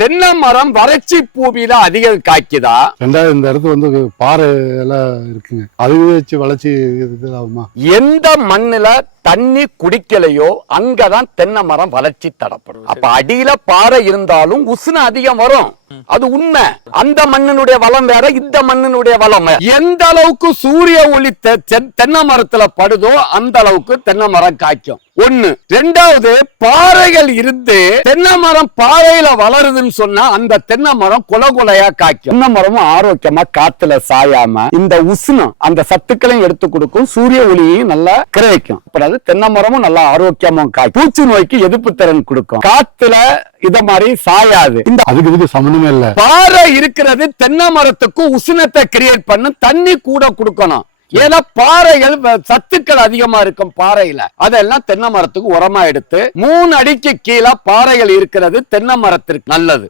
தென்னை மரம் வறட்சி பூமியில அதிகம் காய்க்குதா? ரெண்டாவது இந்த இடத்துல வந்து பாறை எல்லாம் இருக்குங்க. அது வச்சு வளர்ச்சி ஆகுமா எந்த மண்ணுல தண்ணி குடிக்கலையோ அங்கதான் தென்னை மரம் வளர்ச்சி தடப்படும். அப்ப அடியில பாறை இருந்தாலும் உஷ்ணம் அதிகம் வரும். அது உண்மை. அந்த மண்ணினுடைய வளம் வேற இந்த மண்ணினுடைய வளம் எந்த அளவுக்கு சூரிய ஒளி தென்னை மரத்துல படுதோ அந்த அளவுக்கு தென்னை மரம் காய்க்கும். ஒண்ணு. ரெண்டாவது பாறைகள் இருந்து தென்னை மரம் பாறையில வளருதுன்னு சொன்னா அந்த தென்னை மரம் குல குலையா காய்க்கும். தென்னை மரமும் ஆரோக்கியமா காத்துல சாயாம இந்த உஷ்ணம் அந்த சத்துக்களையும் எடுத்து கொடுக்கும். சூரிய ஒளியையும் நல்லா கிரகிக்கும். அப்புறம் தென்னை மரமும் நல்லா ஆரோக்கியமும் காய்க்கும். பூச்சி நோய்க்கு எதிர்ப்பு திறன் கொடுக்கும். காத்துல இத மாதிரி சாயாது. இந்த அதுக்கு இதுக்கு சம்மந்தமே இல்ல. பாறை இருக்கிறது தென்னை மரத்துக்கு உஷ்ணத்தை கிரியேட் பண்ண தண்ணி கூட கொடுக்கணும். ஏன்னா பாறைகள் சத்துக்கள் அதிகமா இருக்கும் பாறையில. அதெல்லாம் தென்னை மரத்துக்கு உரமா எடுத்து மூணு அடிக்கு கீழே பாறைகள் இருக்கிறது தென்னை மரத்திற்கு நல்லது.